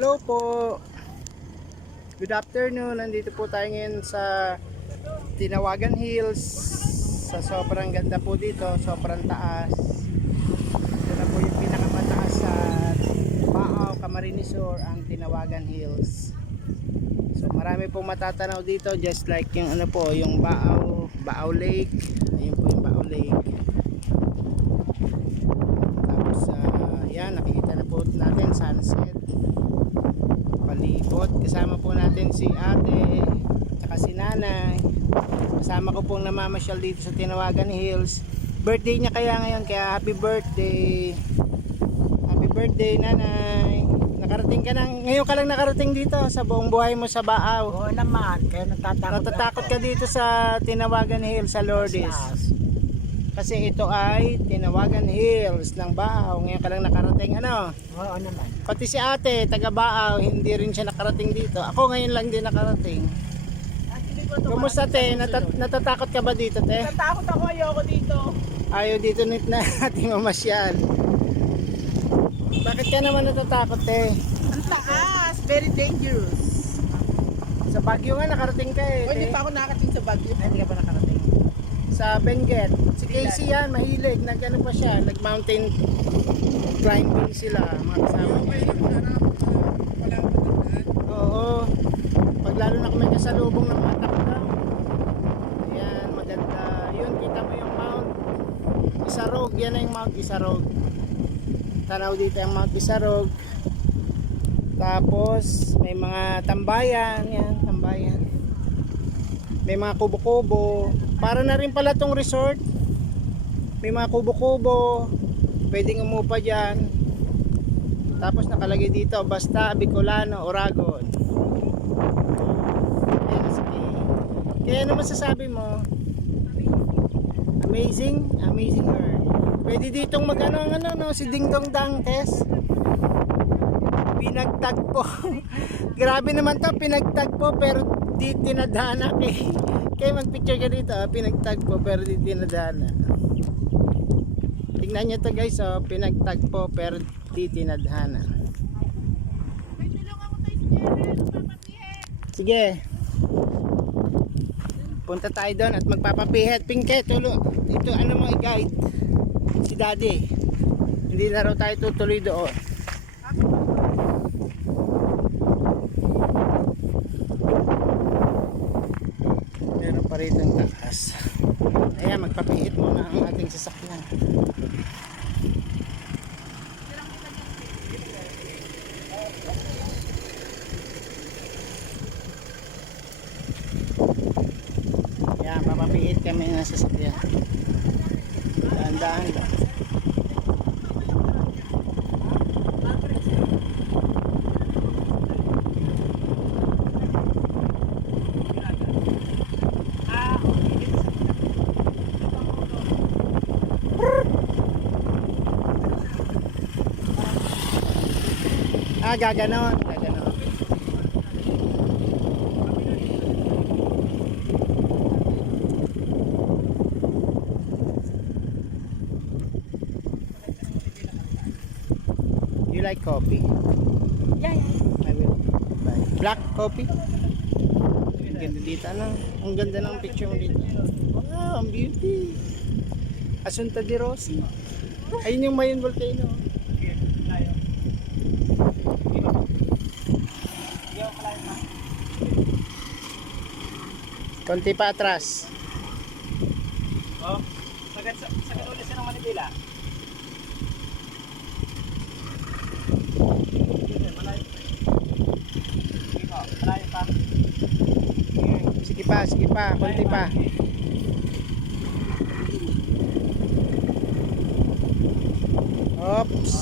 Hello po. Good afternoon. Nandito po tayo ngayon sa Tinawagan Hills. Sa sobrang ganda po dito, sobrang taas. Ito na po yung pinakamataas sa Baaw, Camarines Sur, ang Tinawagan Hills. So marami pong matatanaw dito, just like yung ano po, yung Baaw Lake. Ayun po yung Baaw Lake. Tapos yan, nakikita na po natin sunset, palibot. Kasama po natin si ate at si nanay. Kasama ko pong namamasyal dito sa Tinawagan Hills. Birthday niya kaya ngayon, kaya happy birthday. Happy birthday nanay. Nakarating ka na, ngayon ka lang nakarating dito sa buong buhay mo sa Baaw. Oo naman, kaya Natatakot ka dito sa Tinawagan Hills sa Lourdes. Kasi ito ay Tinawagan Hills ng Baaw. Ngayon ka lang nakarating, ano? Oo naman. Pati si ate, taga Baaw, hindi rin siya nakarating dito. Ako ngayon lang din nakarating. Kumusta te? Natatakot ka ba dito te? Natatakot ako, ayoko dito. Ayaw dito na ating mamasyal. Bakit ka naman natatakot te? Ang taas, very dangerous. Sa Baguio nga nakarating ka eh. O, hindi pa ako nakarating sa Baguio. Hindi ka pa nakarating. Sa Benguet. Si Casey yan, mahilig. Nag-ano pa siya, nag-mountain climbing sila. Mga kasama niya. Oo. Pag lalo na kung may kasalubong ng mga takda. Ayan, maganda. Yun, kita mo yung Mount Isarog. Yan na yung Mount Isarog. Tanaw dito yung Mount Isarog. Tapos, may mga tambayan. Yan, tambayan. May mga kubo-kubo. Para na rin pala tong resort. May mga kubo-kubo. Pwedeng umupa dyan. Tapos nakalagay dito, Basta, Bicolano, Oragon. Ayan, sige. Kaya ano masasabi mo? Amazing? Amazing Earth. Pwede ditong mag-ano, no, si Ding Dong Dantes. Pinagtagpo. Grabe naman to, pinagtagpo pero di tinadhana kaya magpicture ka dito, pinagtagpo pero di tinadhana. Tingnan nyo to guys, pinagtagpo pero di tinadhana. Sige, punta tayo doon at magpapapihet. Pingke, tulo ito, ano mo i-guide si daddy, hindi na raw tayo tutuloy doon. Meron pa rito ang taas. Ayan, magpapihit muna ang ating sasakyan. Ayan, papapihit kami ng sasakyan. Dahan-dahan ba? Gaganon. You like coffee? Yeah. I will buy. Black coffee? Ang ganda dito, ano? Ang ganda ng picture mo dito. Wow, ang beauty. Asunta de Rossi. Ayun yung Mayon Volcano. Konti pa atras. Oh, sagad ulit siya ng Manibela. Malayo pa. Sige pa, konti pa. Oops.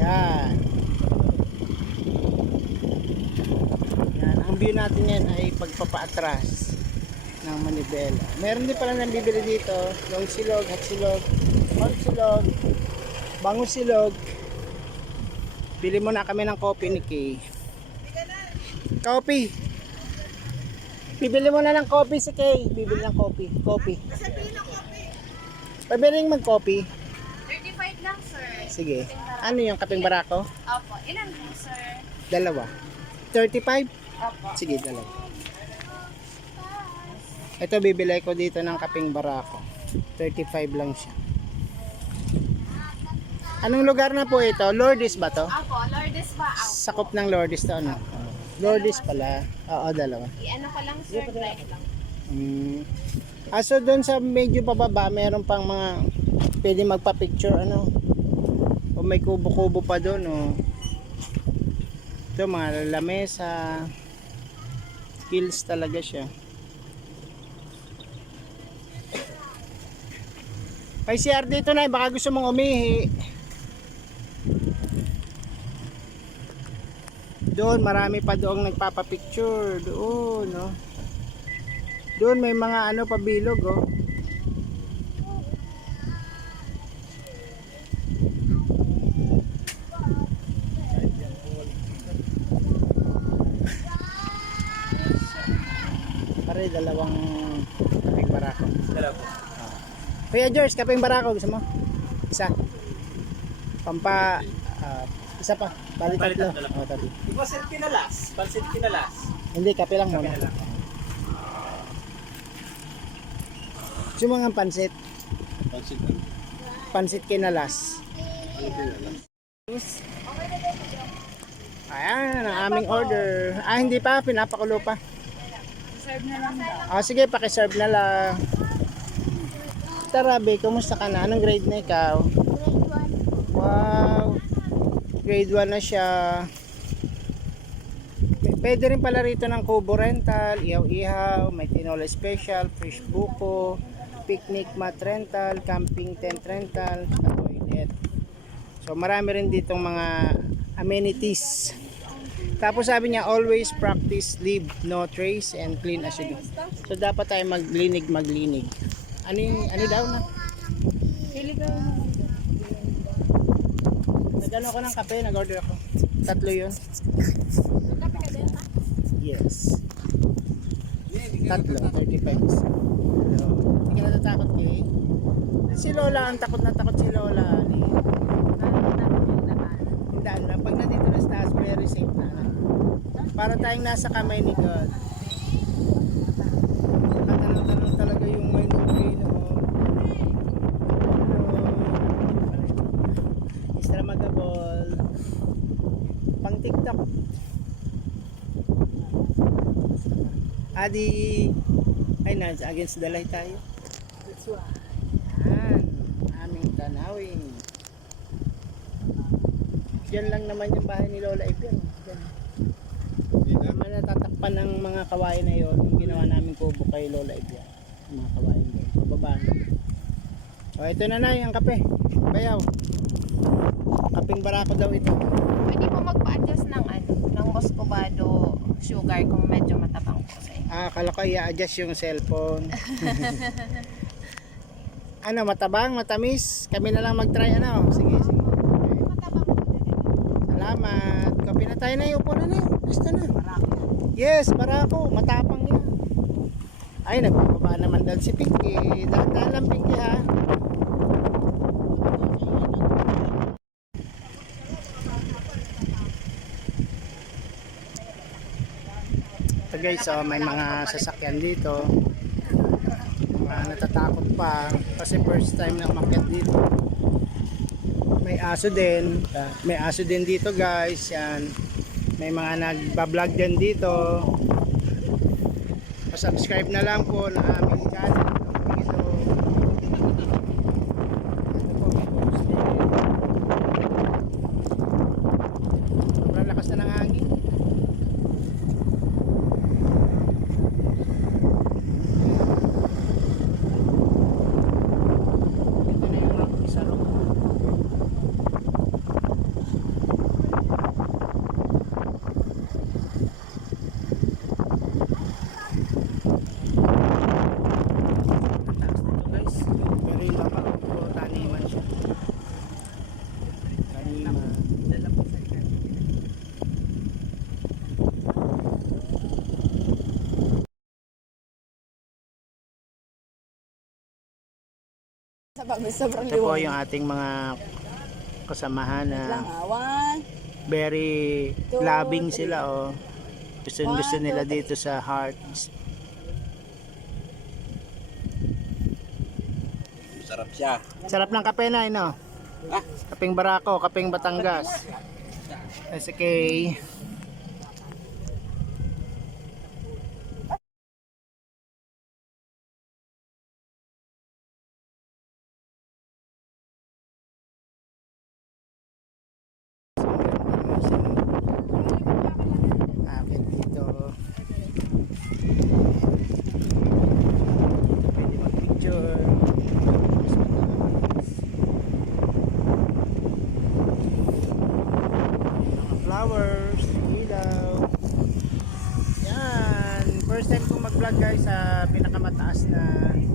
Yan. Yan, ang view natin yan ay pagpapaatras ng Manibela. Meron din pala nang bibili dito, yung silog, hot silog, hot silog, bangus silog. Bili muna kami ng coffee ni Kay. Coffee. Bibili muna ng coffee si Kay. Bibili ng coffee. Coffee. Sabihin ng coffee. Pabiling mag-coffee. 35 lang, sir. Sige. Ano yung kaping barako? Opo. Ilan po, sir? Dalawa. 35? Opo. Sige, dalawa. Ito bibili ko dito ng kaping barako. 35 lang siya. Anong lugar na po ito? Lourdes ba to? Opo, Lourdes pa. Sakop ng Lourdes to ano? Lourdes pala. Oo, dalawa. I-ano ko lang, sir. Try lang. So doon sa medyo pababa, meron pang mga pwede magpa-picture ano. O may kubo-kubo pa doon oh. Ito mga lamesa. Hills talaga siya. May CR dito na, baka gusto mong umihi. Doon marami pa doong nagpapapicture doon no. Doon may mga ano pabilog oh. Pare dalawang kaping barako. Dalawa po. Kuya George, kaping barako gusto mo? Isa. Isa pa. Bali Bali tatlo. tatlo lang. Oh, tatlo. Di ba sir kinalas? Pansit kinalas. Hindi, kape lang muna. Kaya lang. Gusto mo nga pansit? Pansit kinalas. Ayan, ang aming order. Hindi pa, pinapakulo pa. Serve na lang daw. Sige, pakiserve na lang. Tara, Be, kumusta ka na? Anong grade na ikaw? Wow, grade 1 na siya. Pwede rin pala rito ng kubo rental, ihaw-ihaw, may tinola special, fish buko, picnic mat rental, camping tent rental, toilet. So marami rin ditong mga amenities. Tapos sabi niya, always practice leave no trace and clean as you go. So dapat tayo maglinig. Ano daw na? Pili ka. Nagano ko ng kape, nag-order ako. Tatlo yun. Kape ka din, ha? Yes. Tatlo, 35. So, hindi ka natatakot, Kay? Si Lola, ang takot na takot si Lola. Dahil na, pag nandito na sa taas, very safe na. Para tayong nasa kamay ni God. Nakatanong talaga yung mind of Pino. Isra magabol. Pang TikTok. Adi. Ay na, against the light tayo. Yan. Aming tanawin. Diyan lang naman yung bahay ni Lola Ipin. Diyan. Naman natatakpan ng mga kawain na yon. Yung ginawa namin kubo kay Lola Ipin. Mga kawain doon. Pababa na. O ito na na yung kape. Bayaw. Kaping barako daw ito. Pwede po magpa-adjust ng Moscovado sugar kung medyo matabang po sa inyo. Akala ko i-adjust yung cellphone. Ano, matabang, matamis? Kami na lang mag-try ano. Sige. Matabang po din. Salamat. Kape na tayo na yung upo na na. Basta na. Yes, barako. Matapang yan. Ay, nagbababa naman dahil si Pinky. Dahan-dahan lang, Pinky, ha. Ito guys, may mga sasakyan dito. Natatakot pa kasi first time na umakyat dito. May aso din. May aso din dito guys. Yan. May mga nagbablog din dito. Pa-subscribe na lang po na aming channel dito. Sobrang lakas na ng hangin. Ito na yung isa ro. Pero yung baka puro taniman siya. Taniman. Sobrang Ito po yung ating mga kasamahan na Lang, one, very two, loving three. sila, oh. Gusto nila dito sa Hearts. Sarap siya. Sarap ng kape na, no? Kapeng Barako, kapeng Batangas. Okay. Akit dito. Pwede mag-picture. Mga flowers, ilaw. Yan. First time kong mag-vlog guys sa pinakamataas na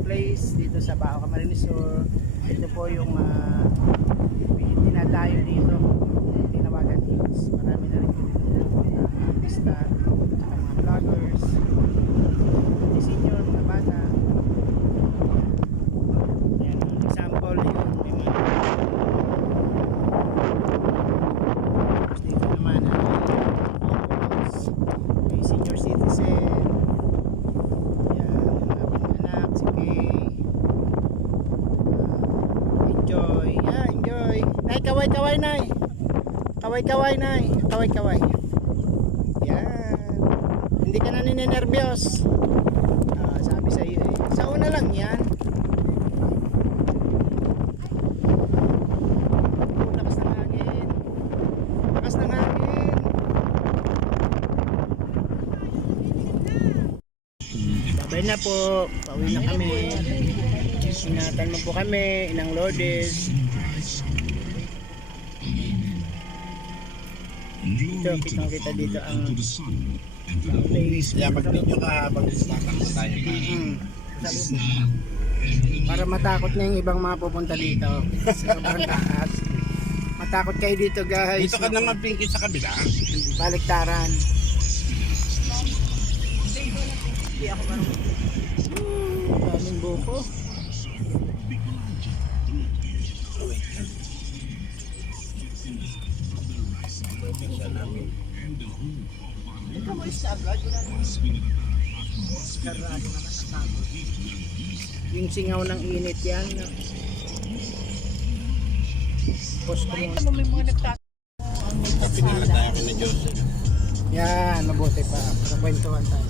place dito sa Bao Camarines Sur. Ito po yung dinadayo dito. Tinawagan Hills. Marami na rin dito artista, saka mga vloggers, mga senior, mga bata. Yan, example yun. May mga tapos dito naman may senior citizen. Yan, ang anak, si Kay. Enjoy. Yeah, enjoy. Nay, kaway-kaway, Nay. Kaway-kaway, Nay. Kaway-kaway. Yan. Hindi ka na ninenervyos. Sabi sa iyo eh. Sa una lang yan. Lakas ng hangin. Lakas ng hangin. Babay na po. Pauwi na kami. Ingatan mo po kami. Inang Lourdes. Dito, kitang kita dito ang place. Kaya pag-video ka, pag-distakang mo tayo. Para matakot na yung ibang mga pupunta dito. Sobrang taas. Matakot kayo dito guys. Dito ka naman pinky sa kabila. Baliktaran. Daming buko. Yung singaw ng init yan. Post ko mo. Pinala tayo kina Joseph. Yan, mabuti pa. Para kwentuhan tayo.